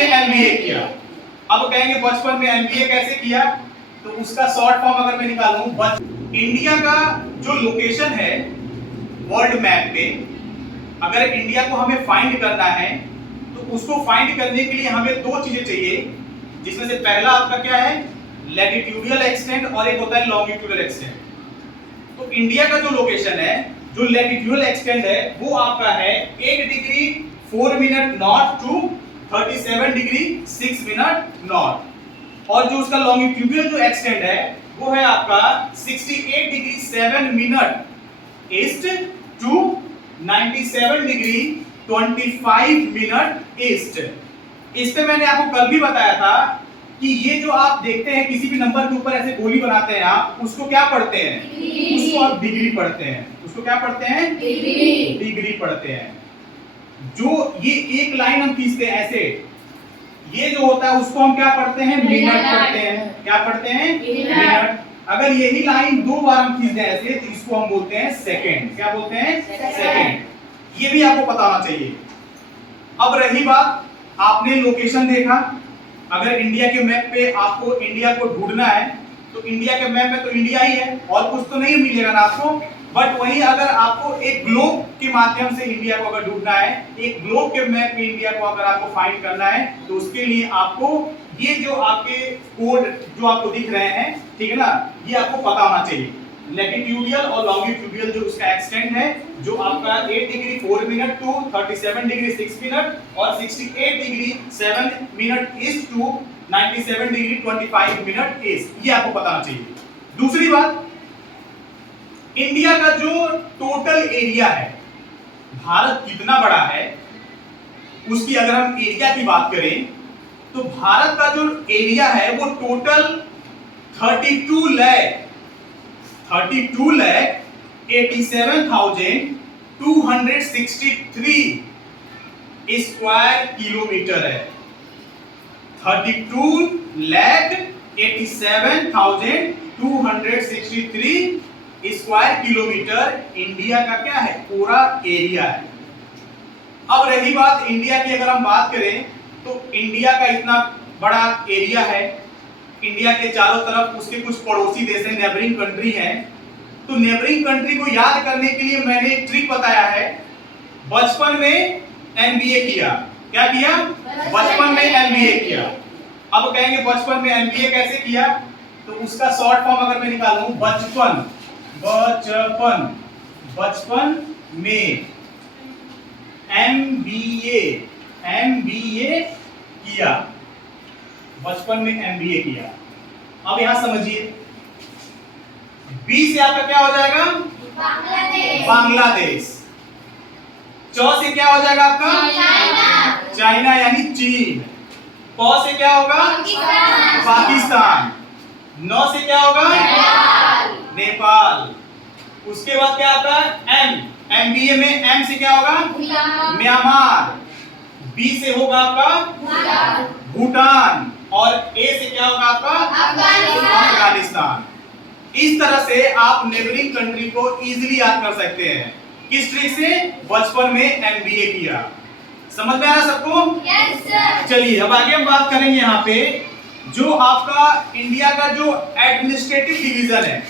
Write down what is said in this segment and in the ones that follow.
में एमबीए किया। अब कहेंगे बचपन में एमबीए कैसे किया, तो उसका शॉर्ट फॉर्म अगर मैं निकालूं, इंडिया का जो लोकेशन है वर्ल्ड मैप पे, अगर इंडिया को हमें फाइंड करना है तो उसको फाइंड करने के लिए हमें दो चीजें चाहिए, जिसमें से पहला आपका क्या है, लैटिट्यूडियल एक्सटेंट, और एक होता है लॉन्गिट्यूडल एक्सटेंट। तो इंडिया का जो लोकेशन है, जो लैटिट्यूडियल एक्सटेंट है, वो आपका है 8 degree 4 minute north to 37 degree 6 minute north, और जो उसका लॉन्गिट्यूडियल जो एक्सटेंट है वो है आपका 68 degree 7 minute east to 97 degree 25 minute east. इस पे मैंने आपको कल भी बताया था कि ये जो आप देखते हैं किसी भी नंबर के ऊपर ऐसे गोली बनाते हैं आप, उसको क्या पढ़ते हैं, उसको आप डिग्री पढ़ते हैं। उसको क्या पढ़ते हैं, डिग्री पढ़ते हैं। जो ये एक लाइन हम खींचते हैं ऐसे, ये जो होता है उसको हम क्या पढ़ते हैं, मिनट पढ़ते हैं। क्या पढ़ते हैं, मिनट। अगर यही लाइन दो बार हम खींच दें ऐसे, तो इसको हम बोलते हैं सेकंड। क्या बोलते हैं, सेकंड। ये भी आपको पता होना चाहिए। अब रही बात, आपने लोकेशन देखा, अगर इंडिया के मैप पे आपको इंडिया को ढूंढना है तो इंडिया के मैप में तो इंडिया ही है, और कुछ तो नहीं मिलेगा ना आपको। बट वहीं अगर आपको एक ग्लोब के माध्यम से इंडिया को अगर ढूंढना है, एक ग्लोब के मैप में इंडिया को अगर आपको फाइंड करना है, तो उसके लिए आपको ये जो आपके कोड जो आपको दिख रहे हैं, ठीक है ना, ये आपको पता होना चाहिए। लैटिट्यूडियल और लॉन्गिट्यूडियल जो उसका एक्सटेंट है, जो आपका 8 degree 4 minute to 37 degree 6 minute और 68 degree 7 minute east to 97 degree 25 minute east, ये आपको पता होना चाहिए। दूसरी बात, इंडिया का जो टोटल एरिया है, भारत कितना बड़ा है, उसकी अगर हम एरिया की बात करें तो भारत का जो एरिया है वो टोटल 32 लाख 87,263 स्क्वायर किलोमीटर है। 32,87,263 स्क्वायर किलोमीटर इंडिया का क्या है, पूरा एरिया है। अब रही बात इंडिया की, अगर हम बात करें तो इंडिया का इतना बड़ा एरिया है, इंडिया के चारों तरफ उसके कुछ पड़ोसी देश हैं, नेबरिंग कंट्री हैं। तो नेबरिंग कंट्री को याद करने के लिए मैंने एक ट्रिक बताया है। बचपन में एमबीए किया, क्या किया, बचपन में एमबीए किया। अब कहेंगे बचपन में एमबीए कैसे किया, तो उसका शॉर्ट फॉर्म अगर मैं निकालूं, बचपन में एमबीए किया, बचपन में एमबीए किया। अब यहां समझिए, बी से आपका क्या हो जाएगा, बांग्लादेश। चौ से क्या हो जाएगा आपका, चाइना यानी चीन। प से क्या होगा, पाकिस्तान। नौ से क्या होगा, नेपाल। उसके बाद क्या आता है, एम, एमबीए में एम से क्या होगा, म्यांमार। बी से होगा आपका भूटान, और ए से क्या होगा आपका अफगानिस्तान। इस तरह से आप नेबरिंग कंट्री को इजीली याद कर सकते हैं। किस ट्रिक से, बचपन में एमबीए किया। समझ में आ रहा सबको? Yes sir. चलिए अब आगे हम बात करेंगे यहाँ पे, जो आपका इंडिया का जो एडमिनिस्ट्रेटिव डिवीजन है,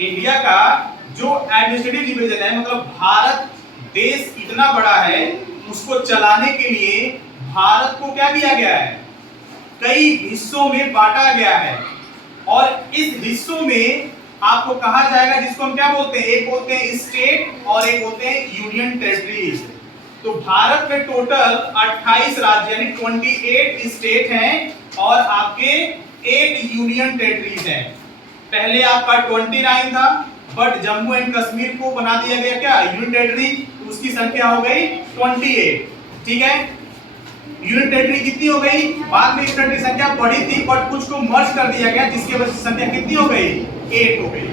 इंडिया का जो एडमिनिस्ट्रेटिव डिवीजन है, मतलब भारत देश इतना बड़ा है, उसको चलाने के लिए भारत को क्या दिया गया है, कई हिस्सों में बांटा गया है। और इस हिस्सों में आपको कहा जाएगा, जिसको हम क्या बोलते हैं, एक बोलते हैं स्टेट और एक बोलते हैं यूनियन टेरिटरीज। तो भारत में टोटल 28 राज्य यानी 28 स्टेट हैं और आपके 8 यूनियन टेरिटरीज हैं। पहले आपका 29 था, बट जम्मू एंड कश्मीर को बना दिया गया क्या, यूनियन टेरिटरी, तो उसकी संख्या हो गई 28। ठीक है, यूनियन टेरिटरी कितनी हो गई, बाद में यूनियन टेरिटरी संख्या बढ़ी थी, बट कुछ को मर्ज कर दिया गया, जिसकी वजह से संख्या कितनी हो गई, 8 हो गई।